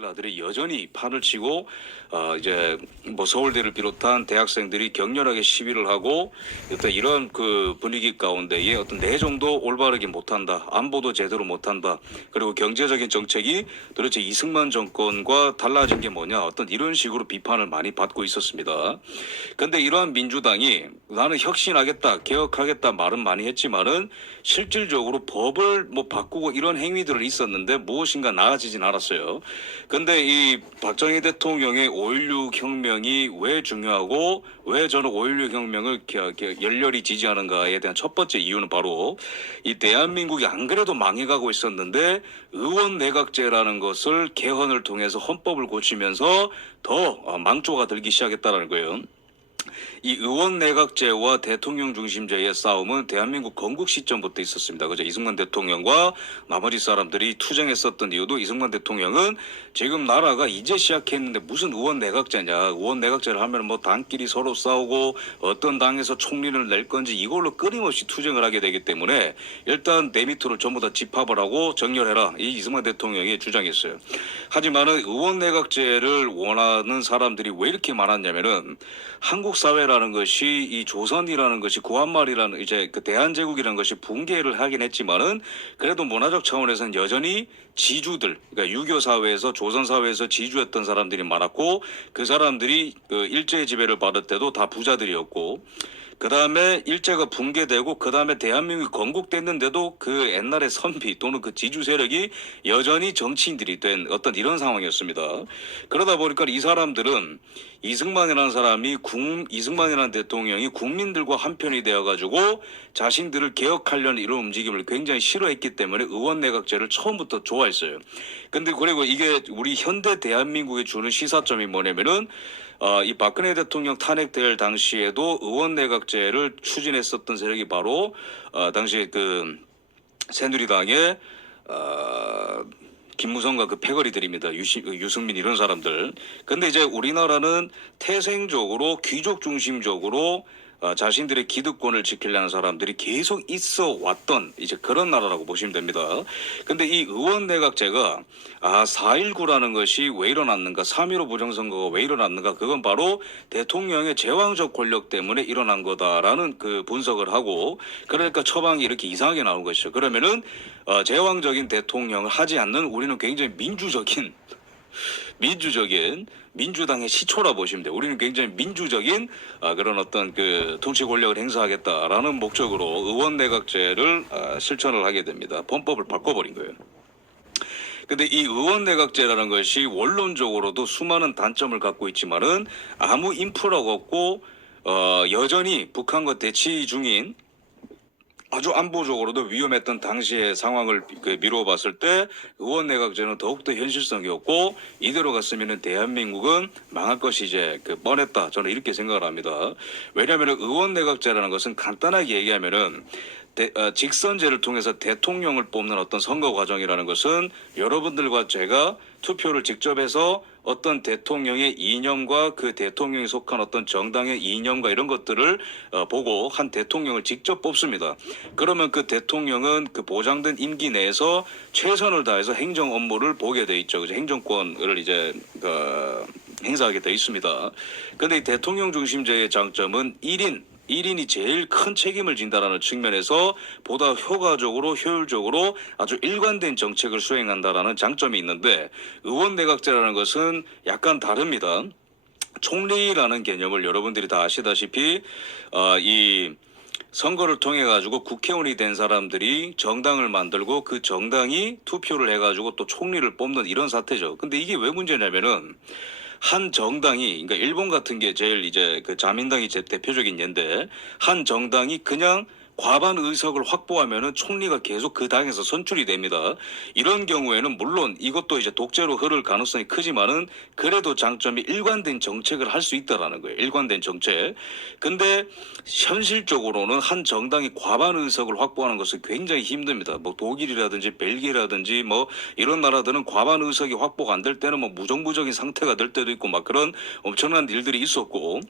게릴라들이 여전히 판을 치고 이제 뭐 서울대를 비롯한 대학생들이 격렬하게 시위를 하고 어떤 이런 그 분위기 가운데에 어떤 내정도 올바르게 못한다, 안보도 제대로 못한다, 그리고 경제적인 정책이 도대체 이승만 정권과 달라진 게 뭐냐, 어떤 이런 식으로 비판을 많이 받고 있었습니다. 그런데 이러한 민주당이 나는 혁신하겠다, 개혁하겠다 말은 많이 했지만은 실질적으로 법을 뭐 바꾸고 이런 행위들은 있었는데 무엇인가 나아지진 않았어요. 근데 이 박정희 대통령의 5.16 혁명이 왜 중요하고 왜 저는 5.16 혁명을 열렬히 지지하는가에 대한 첫 번째 이유는 바로 이 대한민국이 안 그래도 망해가고 있었는데 의원 내각제라는 것을 개헌을 통해서 헌법을 고치면서 더 망조가 들기 시작했다는 거예요. 이 의원 내각제와 대통령 중심제의 싸움은 대한민국 건국 시점부터 있었습니다. 그죠? 이승만 대통령과 나머지 사람들이 투쟁했었던 이유도 이승만 대통령은 지금 나라가 이제 시작했는데 무슨 의원 내각제냐. 의원 내각제를 하면 뭐 당끼리 서로 싸우고 어떤 당에서 총리를 낼 건지 이걸로 끊임없이 투쟁을 하게 되기 때문에 일단 내 밑으로 전부 다 집합을 하고 정렬해라. 이 이승만 대통령이 주장했어요. 하지만은 의원 내각제를 원하는 사람들이 왜 이렇게 많았냐면은 한국 사회라는 것이 이 조선이라는 것이 구한말이라는 이제 그 대한제국이라는 것이 붕괴를 하긴 했지만은 그래도 문화적 차원에서는 여전히 지주들, 그러니까 유교 사회에서 조선 사회에서 지주였던 사람들이 많았고 그 사람들이 그 일제 지배를 받을 때도 다 부자들이었고. 그 다음에 일제가 붕괴되고 그 다음에 대한민국이 건국됐는데도 그 옛날의 선비 또는 그 지주 세력이 여전히 정치인들이 된 어떤 이런 상황이었습니다. 그러다 보니까 이 사람들은 이승만이라는 사람이 이승만이라는 대통령이 국민들과 한편이 되어가지고 자신들을 개혁하려는 이런 움직임을 굉장히 싫어했기 때문에 의원 내각제를 처음부터 좋아했어요. 근데 그리고 이게 우리 현대 대한민국에 주는 시사점이 뭐냐면은 이 박근혜 대통령 탄핵될 당시에도 의원 내각제를 추진했었던 세력이 바로 당시 그 새누리당의 김무성과 그 패거리들입니다. 유승민 이런 사람들. 근데 이제 우리나라는 태생적으로 귀족 중심적으로 자신들의 기득권을 지키려는 사람들이 계속 있어 왔던 이제 그런 나라라고 보시면 됩니다. 근데 이 의원 내각제가 4.19라는 것이 왜 일어났는가, 3.15 부정선거가 왜 일어났는가, 그건 바로 대통령의 제왕적 권력 때문에 일어난 거다라는 그 분석을 하고, 그러니까 처방이 이렇게 이상하게 나온 것이죠. 그러면은 제왕적인 대통령을 하지 않는 우리는 굉장히 민주적인 민주당의 시초라 보시면 돼요. 우리는 굉장히 민주적인 그런 어떤 그 통치 권력을 행사하겠다라는 목적으로 의원 내각제를 실천을 하게 됩니다. 헌법을 바꿔버린 거예요. 근데 이 의원 내각제라는 것이 원론적으로도 수많은 단점을 갖고 있지만은 아무 인프라가 없고 여전히 북한과 대치 중인 아주 안보적으로도 위험했던 당시의 상황을 미루어 봤을 때 의원 내각제는 더욱더 현실성이 없고 이대로 갔으면 대한민국은 망할 것이 이제 뻔했다. 저는 이렇게 생각을 합니다. 왜냐하면 의원 내각제라는 것은 간단하게 얘기하면은 직선제를 통해서 대통령을 뽑는 어떤 선거 과정이라는 것은 여러분들과 제가 투표를 직접 해서 어떤 대통령의 이념과 그 대통령이 속한 어떤 정당의 이념과 이런 것들을 보고 한 대통령을 직접 뽑습니다. 그러면 그 대통령은 그 보장된 임기 내에서 최선을 다해서 행정 업무를 보게 돼 있죠. 그죠? 행정권을 이제 행사하게 돼 있습니다. 그런데 이 대통령 중심제의 장점은 1인이 제일 큰 책임을 진다라는 측면에서 보다 효과적으로 효율적으로 아주 일관된 정책을 수행한다라는 장점이 있는데 의원 내각제라는 것은 약간 다릅니다. 총리라는 개념을 여러분들이 다 아시다시피 이 선거를 통해 가지고 국회의원이 된 사람들이 정당을 만들고 그 정당이 투표를 해가지고 또 총리를 뽑는 이런 사태죠. 근데 이게 왜 문제냐면은 한 정당이, 그러니까 일본 같은 게 제일 이제 그 자민당이 제 대표적인 예인데 한 정당이 그냥 과반 의석을 확보하면은 총리가 계속 그 당에서 선출이 됩니다. 이런 경우에는 물론 이것도 이제 독재로 흐를 가능성이 크지만은 그래도 장점이 일관된 정책을 할 수 있다라는 거예요. 일관된 정책. 근데 현실적으로는 한 정당이 과반 의석을 확보하는 것은 굉장히 힘듭니다. 뭐 독일이라든지 벨기에라든지 뭐 이런 나라들은 과반 의석이 확보가 안 될 때는 뭐 무정부적인 상태가 될 때도 있고 막 그런 엄청난 일들이 있었고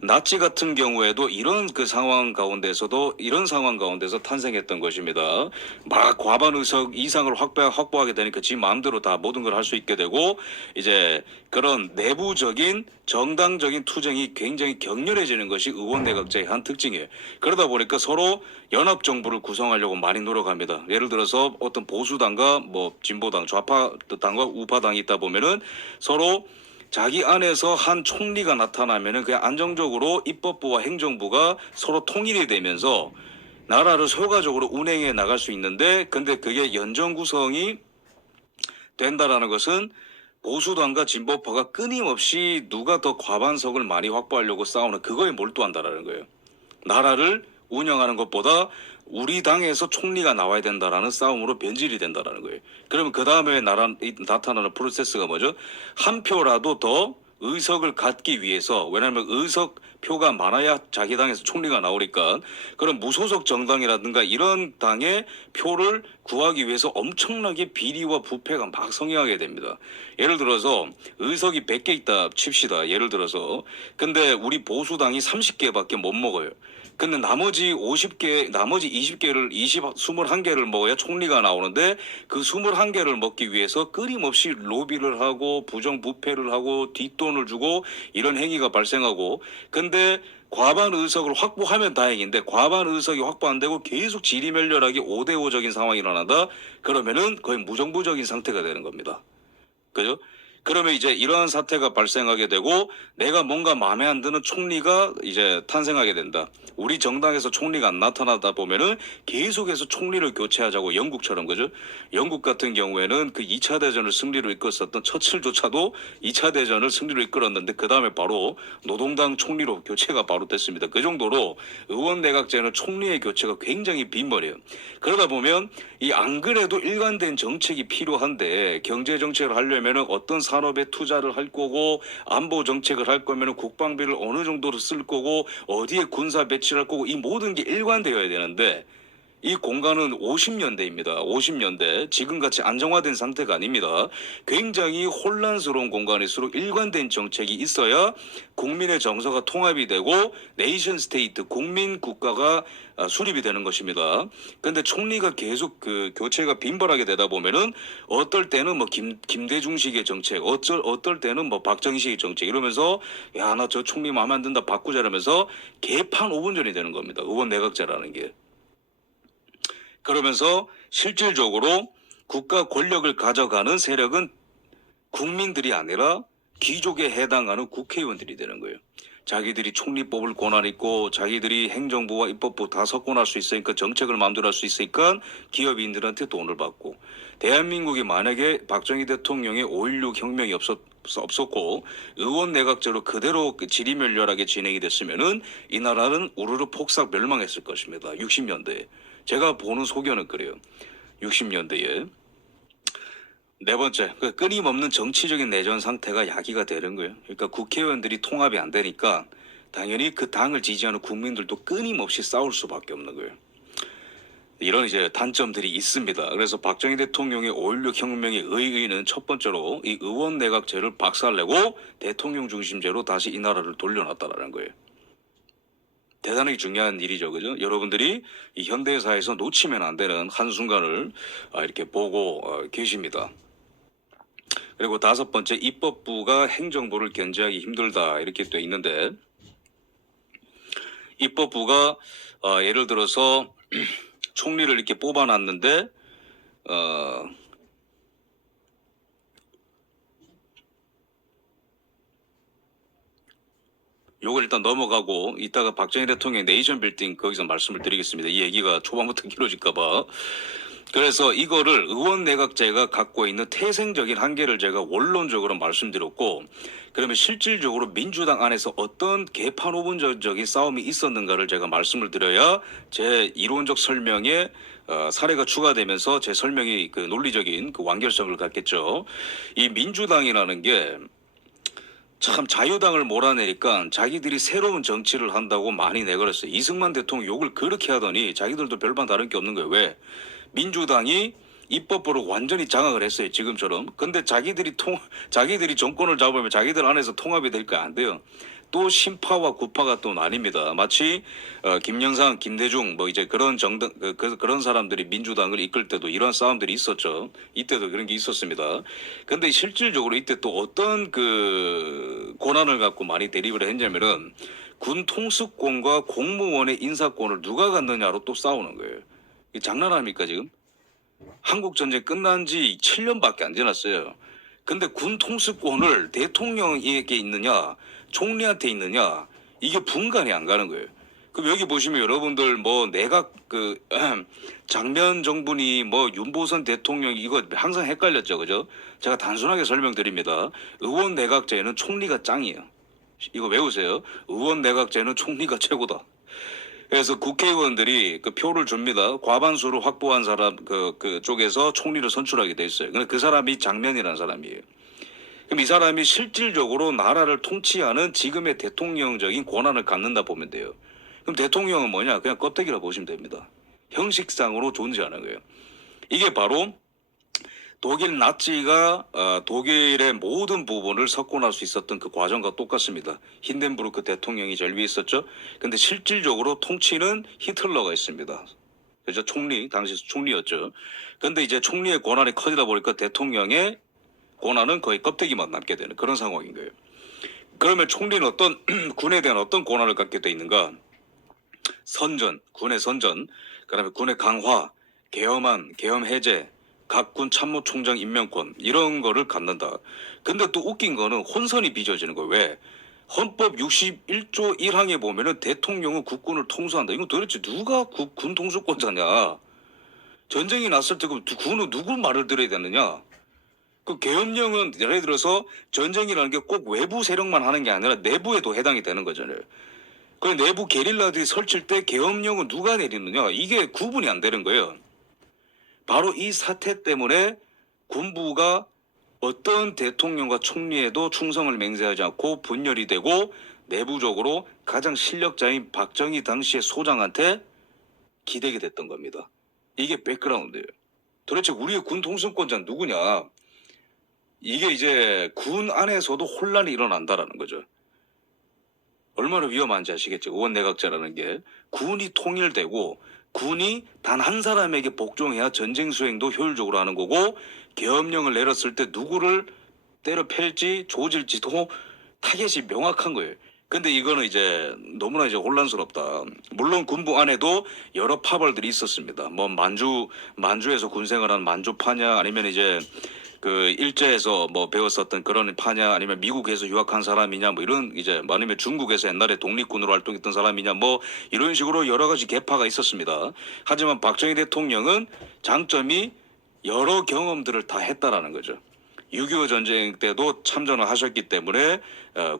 나치 같은 경우에도 이런 그 상황 가운데서도 이런 상황 상황 가운데서 탄생했던 것입니다. 막 과반 의석 이상을 확보하게 되니까 지 마음대로 다 모든 걸 할 수 있게 되고 이제 그런 내부적인 정당적인 투쟁이 굉장히 격렬해지는 것이 의원 내각제의 한 특징이에요. 그러다 보니까 서로 연합 정부를 구성하려고 많이 노력합니다. 예를 들어서 어떤 보수당과 뭐 진보당, 좌파당과 우파당이 있다 보면은 서로 자기 안에서 한 총리가 나타나면은 그냥 안정적으로 입법부와 행정부가 서로 통일이 되면서 나라를 효과적으로 운행해 나갈 수 있는데, 근데 그게 연정 구성이 된다라는 것은 보수당과 진보파가 끊임없이 누가 더 과반석을 많이 확보하려고 싸우는 그거에 몰두한다라는 거예요. 나라를 운영하는 것보다 우리 당에서 총리가 나와야 된다라는 싸움으로 변질이 된다라는 거예요. 그러면 그 다음에 나타나는 프로세스가 뭐죠? 한 표라도 더 의석을 갖기 위해서, 왜냐하면 의석 표가 많아야 자기 당에서 총리가 나오니까, 그런 무소속 정당이라든가 이런 당의 표를 구하기 위해서 엄청나게 비리와 부패가 막 성행하게 됩니다. 예를 들어서 의석이 100개 있다 칩시다. 예를 들어서. 근데 우리 보수당이 30개밖에 못 먹어요. 근데 나머지 50개, 나머지 21개를 먹어야 총리가 나오는데, 그 21개를 먹기 위해서 끊임없이 로비를 하고 부정부패를 하고 뒷돈을 주고 이런 행위가 발생하고, 근데 과반 의석을 확보하면 다행인데 과반 의석이 확보 안 되고 계속 지리멸렬하게 5대5적인 상황이 일어난다. 그러면은 거의 무정부적인 상태가 되는 겁니다. 그죠? 그러면 이제 이러한 사태가 발생하게 되고 내가 뭔가 마음에 안 드는 총리가 이제 탄생하게 된다. 우리 정당에서 총리가 안 나타나다 보면은 계속해서 총리를 교체하자고, 영국처럼. 그죠? 영국 같은 경우에는 그 2차 대전을 승리로 이끌었었던 처칠조차도 2차 대전을 승리로 이끌었는데 그 다음에 바로 노동당 총리로 교체가 바로 됐습니다. 그 정도로 의원 내각제는 총리의 교체가 굉장히 빈번해요. 그러다 보면 이 안 그래도 일관된 정책이 필요한데, 경제 정책을 하려면은 어떤 산업에 투자를 할 거고, 안보 정책을 할 거면은 국방비를 어느 정도로 쓸 거고, 어디에 군사 배치를 할 거고, 이 모든 게 일관되어야 되는데 이 공간은 50년대입니다. 50년대. 지금같이 안정화된 상태가 아닙니다. 굉장히 혼란스러운 공간일수록 일관된 정책이 있어야 국민의 정서가 통합이 되고 네이션 스테이트, 국민 국가가 수립이 되는 것입니다. 근데 총리가 계속 그 교체가 빈번하게 되다 보면은 어떨 때는 뭐 김대중식의 정책, 어떨 때는 뭐 박정희식의 정책 이러면서 야, 나 저 총리 마음에 안 든다 바꾸자 이러면서 개판 5분 전이 되는 겁니다. 의원 내각제라는 게. 그러면서 실질적으로 국가 권력을 가져가는 세력은 국민들이 아니라 귀족에 해당하는 국회의원들이 되는 거예요. 자기들이 총리 뽑을 권한 있고 자기들이 행정부와 입법부 다 석권할 수 있으니까, 정책을 마음대로 할 수 있으니까 기업인들한테 돈을 받고, 대한민국이 만약에 박정희 대통령의 5.16 혁명이 없었고 의원 내각제로 그대로 지리멸렬하게 진행이 됐으면은 이 나라는 우르르 폭삭 멸망했을 것입니다. 60년대에. 제가 보는 소견은 그래요. 60년대에. 네 번째, 그 끊임없는 정치적인 내전 상태가 야기가 되는 거예요. 그러니까 국회의원들이 통합이 안 되니까 당연히 그 당을 지지하는 국민들도 끊임없이 싸울 수밖에 없는 거예요. 이런 이제 단점들이 있습니다. 그래서 박정희 대통령의 5.16 혁명의 의의는 첫 번째로 이 의원 내각제를 박살내고 대통령 중심제로 다시 이 나라를 돌려놨다라는 거예요. 대단히 중요한 일이죠. 그죠? 여러분들이 이 현대사에서 놓치면 안 되는 한순간을 이렇게 보고 계십니다. 그리고 다섯 번째, 입법부가 행정부를 견제하기 힘들다 이렇게 돼 있는데, 입법부가 예를 들어서 총리를 이렇게 뽑아놨는데 요걸 일단 넘어가고 이따가 박정희 대통령의 네이션 빌딩 거기서 말씀을 드리겠습니다. 이 얘기가 초반부터 길어질까 봐. 그래서 이거를 의원 내각제가 갖고 있는 태생적인 한계를 제가 원론적으로 말씀드렸고, 그러면 실질적으로 민주당 안에서 어떤 개판 오분적인 싸움이 있었는가를 제가 말씀을 드려야 제 이론적 설명에 사례가 추가되면서 제 설명이 그 논리적인 그 완결성을 갖겠죠. 이 민주당이라는 게 참 자유당을 몰아내니까 자기들이 새로운 정치를 한다고 많이 내걸었어요. 이승만 대통령 욕을 그렇게 하더니 자기들도 별반 다른 게 없는 거예요. 왜? 민주당이 입법부를 완전히 장악을 했어요. 지금처럼. 근데 자기들이 정권을 잡으면 자기들 안에서 통합이 될 거 안 돼요. 또 신파와 구파가 또 나뉩니다. 마치 김영삼, 김대중 뭐 이제 그런 정당 그런 사람들이 민주당을 이끌 때도 이런 싸움들이 있었죠. 이때도 그런 게 있었습니다. 근데 실질적으로 이때 또 어떤 그 권한을 갖고 많이 대립을 했냐면은 군 통수권과 공무원의 인사권을 누가 갖느냐로 또 싸우는 거예요. 이게 장난 아닙니까 지금? 한국 전쟁 끝난 지 7년밖에 안 지났어요. 근데 군 통수권을 대통령에게 있느냐, 총리한테 있느냐, 이게 분간이 안 가는 거예요. 그럼 여기 보시면 여러분들 뭐 내각 그 장면 정부니 뭐 윤보선 대통령 이거 항상 헷갈렸죠, 그죠? 제가 단순하게 설명드립니다. 의원 내각제는 총리가 짱이에요. 이거 외우세요. 의원 내각제는 총리가 최고다. 그래서 국회의원들이 그 표를 줍니다. 과반수를 확보한 사람 그 쪽에서 총리를 선출하게 돼 있어요. 근데 그 사람이 장면이라는 사람이에요. 그럼 이 사람이 실질적으로 나라를 통치하는 지금의 대통령적인 권한을 갖는다 보면 돼요. 그럼 대통령은 뭐냐? 그냥 껍데기라 보시면 됩니다. 형식상으로 존재하는 거예요. 이게 바로 독일 나치가 독일의 모든 부분을 석권할 수 있었던 그 과정과 똑같습니다. 힌덴부르크 대통령이 제일 위에 있었죠. 근데 실질적으로 통치는 히틀러가 있습니다. 그죠? 총리, 당시 총리였죠. 근데 이제 총리의 권한이 커지다 보니까 대통령의 권한은 거의 껍데기만 남게 되는 그런 상황인 거예요. 그러면 총리는 어떤 군에 대한 어떤 권한을 갖게 돼 있는가? 선전, 군의 선전, 그다음에 군의 강화, 계엄안, 계엄 해제, 각군 참모총장 임명권 이런 거를 갖는다. 근데 또 웃긴 거는 혼선이 빚어지는 거예요. 왜? 헌법 61조 1항에 보면은 대통령은 국군을 통수한다. 이거 도대체 누가 군 통수권자냐? 전쟁이 났을 때 그 군은 누구 말을 들어야 되느냐? 그 계엄령은 예를 들어서 전쟁이라는 게 꼭 외부 세력만 하는 게 아니라 내부에도 해당이 되는 거잖아요. 그 내부 게릴라들이 설칠 때 계엄령은 누가 내리느냐? 이게 구분이 안 되는 거예요. 바로 이 사태 때문에 군부가 어떤 대통령과 총리에도 충성을 맹세하지 않고 분열이 되고 내부적으로 가장 실력자인 박정희 당시의 소장한테 기대게 됐던 겁니다. 이게 백그라운드예요. 도대체 우리의 군 통수권자는 누구냐? 이게 이제 군 안에서도 혼란이 일어난다라는 거죠. 얼마나 위험한지 아시겠죠? 의원 내각제라는 게 군이 통일되고 군이 단 한 사람에게 복종해야 전쟁 수행도 효율적으로 하는 거고 계엄령을 내렸을 때 누구를 때려 팰지 조질지도 타겟이 명확한 거예요. 근데 이거는 이제 너무나 이제 혼란스럽다. 물론 군부 안에도 여러 파벌들이 있었습니다. 뭐 만주에서 군생활한 만주파냐 아니면 이제 그 일제에서 뭐 배웠었던 그런 파냐 아니면 미국에서 유학한 사람이냐 뭐 이런 이제 뭐 아니면 중국에서 옛날에 독립군으로 활동했던 사람이냐 뭐 이런 식으로 여러 가지 계파가 있었습니다. 하지만 박정희 대통령은 장점이 여러 경험들을 다 했다라는 거죠. 6.25 전쟁 때도 참전을 하셨기 때문에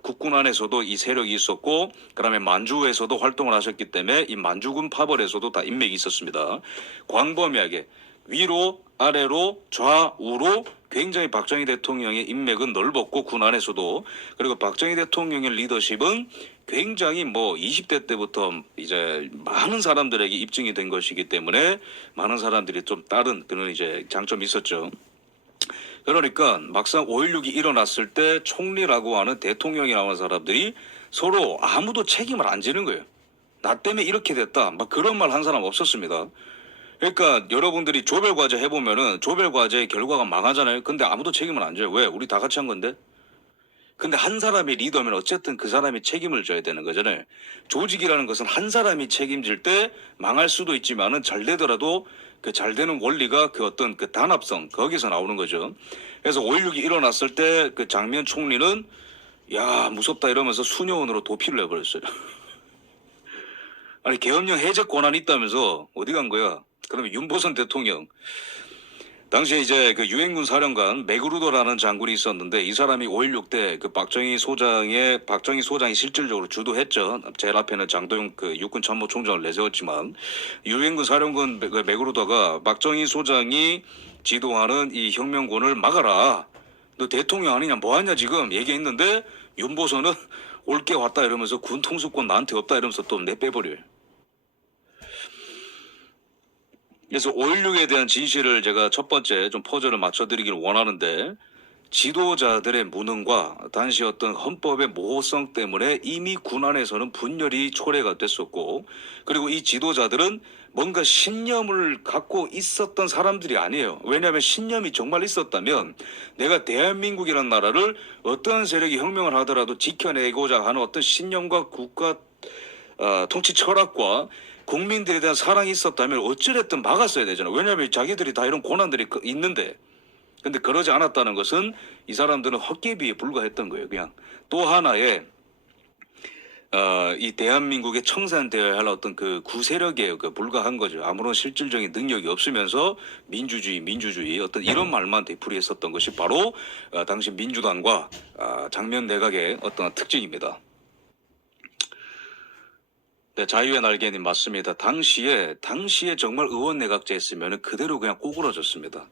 국군 안에서도 이 세력이 있었고 그다음에 만주에서도 활동을 하셨기 때문에 이 만주군 파벌에서도 다 인맥이 있었습니다. 광범위하게 위로 아래로 좌우로 굉장히 박정희 대통령의 인맥은 넓었고 군 안에서도 그리고 박정희 대통령의 리더십은 굉장히 뭐 20대 때부터 이제 많은 사람들에게 입증이 된 것이기 때문에 많은 사람들이 좀 따른 그런 이제 장점이 있었죠. 그러니까 막상 5.16이 일어났을 때 총리라고 하는 대통령이 나온 사람들이 서로 아무도 책임을 안 지는 거예요. 나 때문에 이렇게 됐다. 막 그런 말 한 사람 없었습니다. 그러니까 여러분들이 조별과제 해보면은 조별과제의 결과가 망하잖아요. 근데 아무도 책임을 안 져요. 왜? 우리 다 같이 한 건데. 근데 한 사람이 리더면 어쨌든 그 사람이 책임을 져야 되는 거잖아요. 조직이라는 것은 한 사람이 책임질 때 망할 수도 있지만은 잘 되더라도 그 잘 되는 원리가 그 어떤 그 단합성 거기서 나오는 거죠. 그래서 5.16이 일어났을 때 그 장면 총리는 야 무섭다 이러면서 수녀원으로 도피를 해버렸어요. 아니 계엄령 해제 권한이 있다면서 어디 간 거야? 그러면 윤보선 대통령 당시에 이제 그 유엔군 사령관 메그루더라는 장군이 있었는데 이 사람이 5.16 때 그 박정희 소장이 실질적으로 주도했죠. 제일 앞에는 장도영 그 육군 참모총장을 내세웠지만 유엔군 사령관 그 메그루더가 박정희 소장이 지도하는 이 혁명군을 막아라. 너 대통령 아니냐 뭐하냐 지금 얘기했는데 윤보선은 올게 왔다 이러면서 군 통수권 나한테 없다 이러면서 또 내빼버려요. 그래서 5.16에 대한 진실을 제가 첫 번째 좀 퍼즐을 맞춰드리기를 원하는데 지도자들의 무능과 당시 어떤 헌법의 모호성 때문에 이미 군안에서는 분열이 초래가 됐었고, 그리고 이 지도자들은 뭔가 신념을 갖고 있었던 사람들이 아니에요. 왜냐하면 신념이 정말 있었다면 내가 대한민국이라는 나라를 어떠한 세력이 혁명을 하더라도 지켜내고자 하는 어떤 신념과 국가 통치 철학과 국민들에 대한 사랑이 있었다면 어찌됐든 막았어야 되잖아요. 왜냐하면 자기들이 다 이런 고난들이 있는데. 근데 그러지 않았다는 것은 이 사람들은 헛개비에 불과했던 거예요. 그냥 또 하나의 이 대한민국에 청산되어야 할 어떤 그 구세력에 불과한 거죠. 아무런 실질적인 능력이 없으면서 민주주의 어떤 이런 말만 되풀이했었던 것이 바로 당시 민주당과 장면 내각의 어떤 특징입니다. 네, 자유의 날개님 맞습니다. 당시에 정말 의원 내각제 했으면 그대로 그냥 꼬꾸라졌습니다.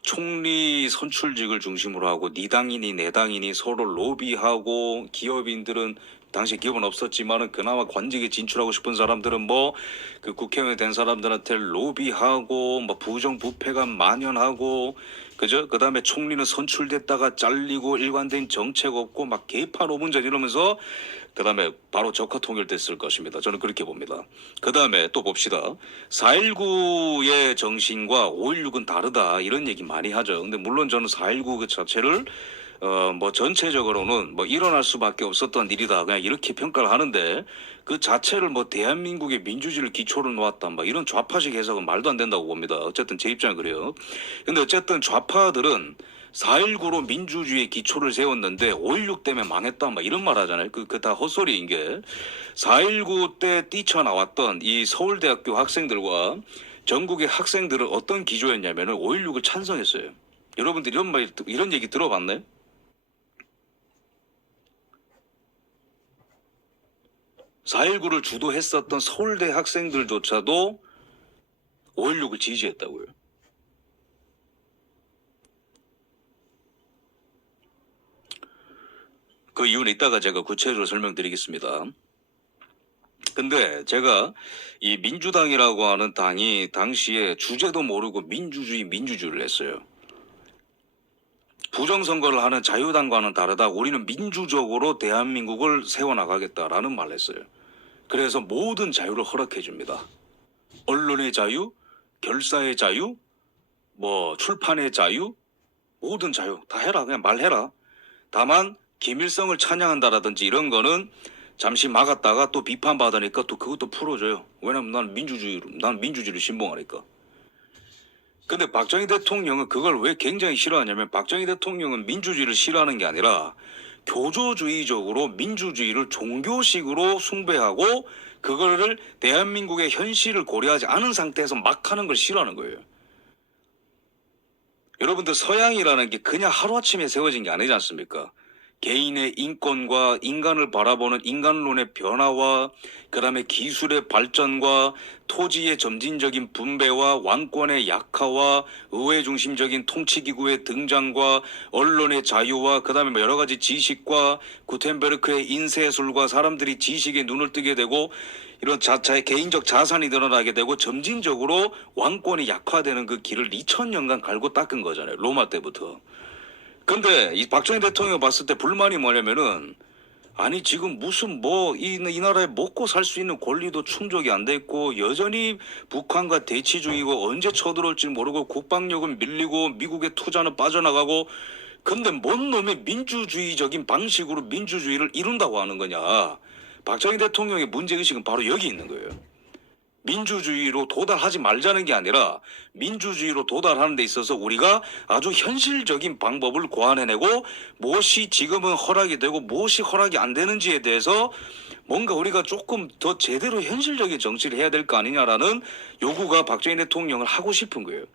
총리 선출직을 중심으로 하고 네 당이니 내 당이니 서로 로비하고, 기업인들은 당시 기업은 없었지만은 그나마 관직에 진출하고 싶은 사람들은 뭐 그 국회의원이 된 사람들한테 로비하고, 뭐 부정부패가 만연하고, 그죠? 그다음에 총리는 선출됐다가 잘리고 일관된 정책 없고 막 개판 5분 전 이러면서 그다음에 바로 적화 통일됐을 것입니다. 저는 그렇게 봅니다. 그다음에 또 봅시다. 4.19의 정신과 5.16은 다르다 이런 얘기 많이 하죠. 근데 물론 저는 4.19 그 자체를 뭐 전체적으로는 뭐 일어날 수밖에 없었던 일이다 그냥 이렇게 평가를 하는데, 그 자체를 뭐 대한민국의 민주주의를 기초로 놓았다 뭐 이런 좌파식 해석은 말도 안 된다고 봅니다. 어쨌든 제 입장은 그래요. 근데 어쨌든 좌파들은 4.19로 민주주의의 기초를 세웠는데 5.16 때문에 망했다 막 이런 말 하잖아요. 그 다 헛소리인 게, 4.19 때 뛰쳐나왔던 이 서울대학교 학생들과 전국의 학생들은 어떤 기조였냐면은 5.16을 찬성했어요. 여러분들 이런 얘기 들어봤나요? 4.19를 주도했었던 서울대 학생들조차도 5.16을 지지했다고요. 그 이유는 이따가 제가 구체적으로 설명드리겠습니다. 근데 제가 이 민주당이라고 하는 당이 당시에 주제도 모르고 민주주의를 했어요. 부정선거를 하는 자유당과는 다르다. 우리는 민주적으로 대한민국을 세워나가겠다라는 말을 했어요. 그래서 모든 자유를 허락해 줍니다. 언론의 자유, 결사의 자유, 뭐 출판의 자유, 모든 자유 다 해라. 그냥 말해라. 다만 김일성을 찬양한다라든지 이런 거는 잠시 막았다가 또 비판받으니까 또 그것도 풀어줘요. 왜냐면 난 민주주의를 신봉하니까. 근데 박정희 대통령은 그걸 왜 굉장히 싫어하냐면, 박정희 대통령은 민주주의를 싫어하는 게 아니라 교조주의적으로 민주주의를 종교식으로 숭배하고 그거를 대한민국의 현실을 고려하지 않은 상태에서 막 하는 걸 싫어하는 거예요. 여러분들 서양이라는 게 그냥 하루아침에 세워진 게 아니지 않습니까? 개인의 인권과 인간을 바라보는 인간론의 변화와 그다음에 기술의 발전과 토지의 점진적인 분배와 왕권의 약화와 의회 중심적인 통치기구의 등장과 언론의 자유와 그다음에 뭐 여러 가지 지식과 구텐베르크의 인쇄술과 사람들이 지식에 눈을 뜨게 되고 이런 자의 개인적 자산이 늘어나게 되고 점진적으로 왕권이 약화되는 그 길을 2000년간 갈고 닦은 거잖아요. 로마 때부터. 근데 이 박정희 대통령 봤을 때 불만이 뭐냐면은, 아니 지금 무슨 뭐 이 나라에 먹고 살 수 있는 권리도 충족이 안 돼 있고 여전히 북한과 대치 중이고 언제 쳐들어올지 모르고 국방력은 밀리고 미국의 투자는 빠져나가고, 근데 뭔 놈의 민주주의적인 방식으로 민주주의를 이룬다고 하는 거냐. 박정희 대통령의 문제의식은 바로 여기 있는 거예요. 민주주의로 도달하지 말자는 게 아니라 민주주의로 도달하는 데 있어서 우리가 아주 현실적인 방법을 고안해내고 무엇이 지금은 허락이 되고 무엇이 허락이 안 되는지에 대해서 뭔가 우리가 조금 더 제대로 현실적인 정치를 해야 될 거 아니냐라는 요구가 박정희 대통령을 하고 싶은 거예요.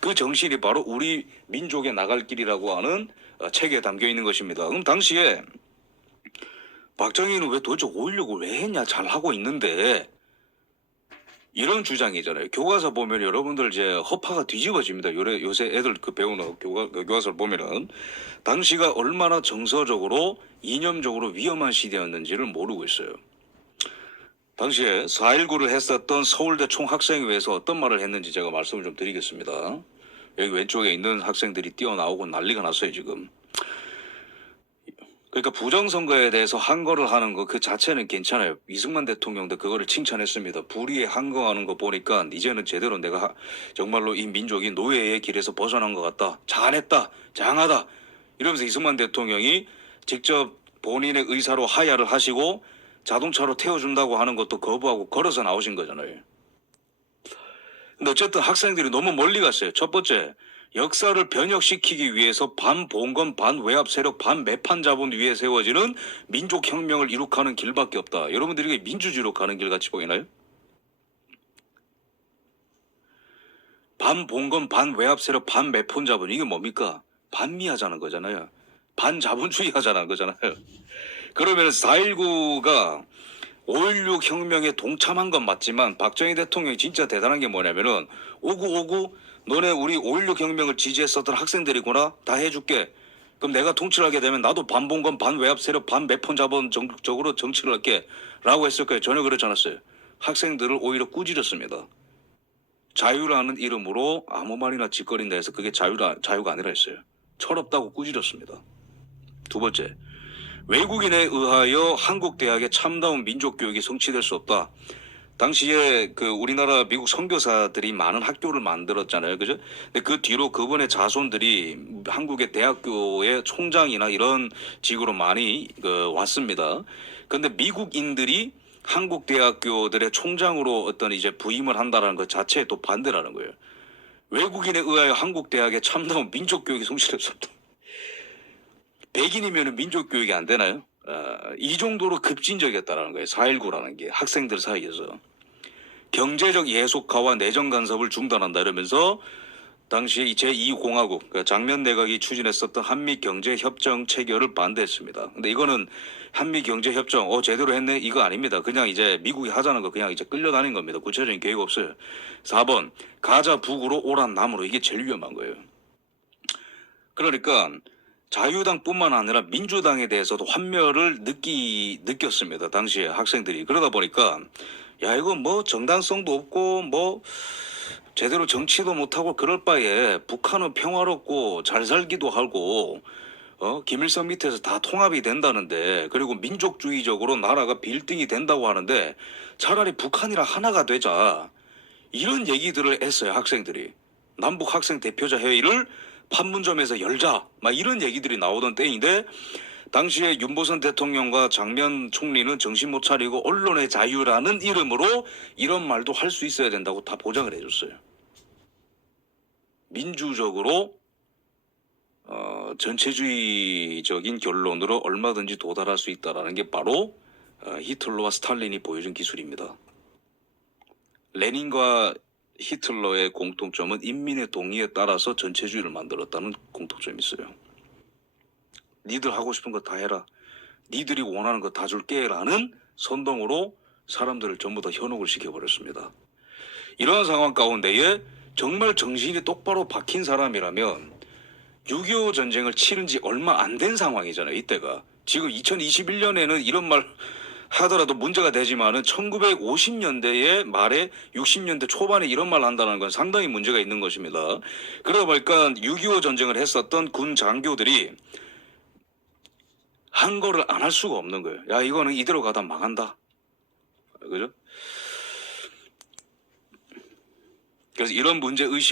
그 정신이 바로 우리 민족의 나갈 길이라고 하는 책에 담겨 있는 것입니다. 그럼 당시에 박정희는 왜 도대체 5.16을 왜 했냐, 잘 하고 있는데, 이런 주장이잖아요. 교과서 보면 여러분들 이제 허파가 뒤집어집니다. 요새 애들 그 배우는 교과서를 보면은 당시가 얼마나 정서적으로 이념적으로 위험한 시대였는지를 모르고 있어요. 당시에 4.19를 했었던 서울대 총학생회에서 어떤 말을 했는지 제가 말씀을 좀 드리겠습니다. 여기 왼쪽에 있는 학생들이 뛰어나오고 난리가 났어요 지금. 그러니까 부정선거에 대해서 항거를 하는 거 그 자체는 괜찮아요. 이승만 대통령도 그거를 칭찬했습니다. 불의에 항거하는 거 보니까 이제는 제대로 내가 정말로 이 민족이 노예의 길에서 벗어난 것 같다. 잘했다. 장하다. 이러면서 이승만 대통령이 직접 본인의 의사로 하야를 하시고 자동차로 태워준다고 하는 것도 거부하고 걸어서 나오신 거잖아요. 근데 어쨌든 학생들이 너무 멀리 갔어요. 첫 번째, 역사를 변혁시키기 위해서 반봉건, 반외압 세력, 반매판 자본 위에 세워지는 민족혁명을 이룩하는 길밖에 없다. 여러분들이 이게 민주주의로 가는 길 같이 보이나요? 반봉건, 반외압 세력, 반매판 자본 이게 뭡니까? 반미하자는 거잖아요. 반자본주의 하자는 거잖아요. 그러면 4.19가 5.16 혁명에 동참한 건 맞지만 박정희 대통령이 진짜 대단한 게 뭐냐면은 오구 너네 우리 5.16 혁명을 지지했었던 학생들이구나 다 해줄게. 그럼 내가 통치를 하게 되면 나도 반봉건 반외압 세력 반매판 자본적으로 정치를 할게 라고 했을 거예요. 전혀 그렇지 않았어요. 학생들을 오히려 꾸짖었습니다. 자유라는 이름으로 아무 말이나 짓거린다 해서 그게 자유가 아니라 했어요. 철없다고 꾸짖었습니다. 두 번째, 외국인에 의하여 한국 대학의 참다운 민족 교육이 성취될 수 없다. 당시에 그 우리나라 미국 선교사들이 많은 학교를 만들었잖아요, 그죠? 근데 그 뒤로 그분의 자손들이 한국의 대학교의 총장이나 이런 직으로 많이 왔습니다. 그런데 미국인들이 한국 대학교들의 총장으로 어떤 이제 부임을 한다는 것 자체에 또 반대라는 거예요. 외국인에 의하여 한국 대학의 참다운 민족 교육이 성취될 수 없다. 백인이면 민족 교육이 안 되나요? 이 정도로 급진적이었다는 거예요. 4.19라는 게 학생들 사이에서. 경제적 예속화와 내정 간섭을 중단한다 이러면서 당시 제2공화국 그러니까 장면 내각이 추진했었던 한미경제협정 체결을 반대했습니다. 근데 이거는 한미경제협정 제대로 했네 이거 아닙니다. 그냥 이제 미국이 하자는 거 그냥 이제 끌려다닌 겁니다. 구체적인 계획 없어요. 4번 가자 북으로 오란 남으로 이게 제일 위험한 거예요. 그러니까 자유당뿐만 아니라 민주당에 대해서도 환멸을 느꼈습니다. 당시에 학생들이. 그러다 보니까 야 이거 뭐 정당성도 없고 뭐 제대로 정치도 못하고 그럴 바에 북한은 평화롭고 잘 살기도 하고 김일성 밑에서 다 통합이 된다는데 그리고 민족주의적으로 나라가 빌딩이 된다고 하는데 차라리 북한이랑 하나가 되자 이런 얘기들을 했어요. 학생들이. 남북 학생 대표자 회의를 판문점에서 열자 막 이런 얘기들이 나오던 때인데 당시에 윤보선 대통령과 장면 총리는 정신 못 차리고 언론의 자유라는 이름으로 이런 말도 할 수 있어야 된다고 다 보장을 해줬어요. 민주적으로 전체주의적인 결론으로 얼마든지 도달할 수 있다는 게 바로 히틀러와 스탈린이 보여준 기술입니다. 레닌과 히틀러의 공통점은 인민의 동의에 따라서 전체주의를 만들었다는 공통점이 있어요. 니들 하고 싶은 거 다 해라. 니들이 원하는 거 다 줄게 라는 선동으로 사람들을 전부 다 현혹을 시켜버렸습니다. 이러한 상황 가운데에 정말 정신이 똑바로 박힌 사람이라면 6.25 전쟁을 치른 지 얼마 안 된 상황이잖아요. 이때가. 지금 2021년에는 이런 말 하더라도 문제가 되지만은 1950년대의 말에 60년대 초반에 이런 말 한다는 건 상당히 문제가 있는 것입니다. 그러다 보니까 6.25 전쟁을 했었던 군 장교들이 한 거를 안 할 수가 없는 거예요. 야 이거는 이대로 가다 망한다. 그죠? 그래서 이런 문제 의식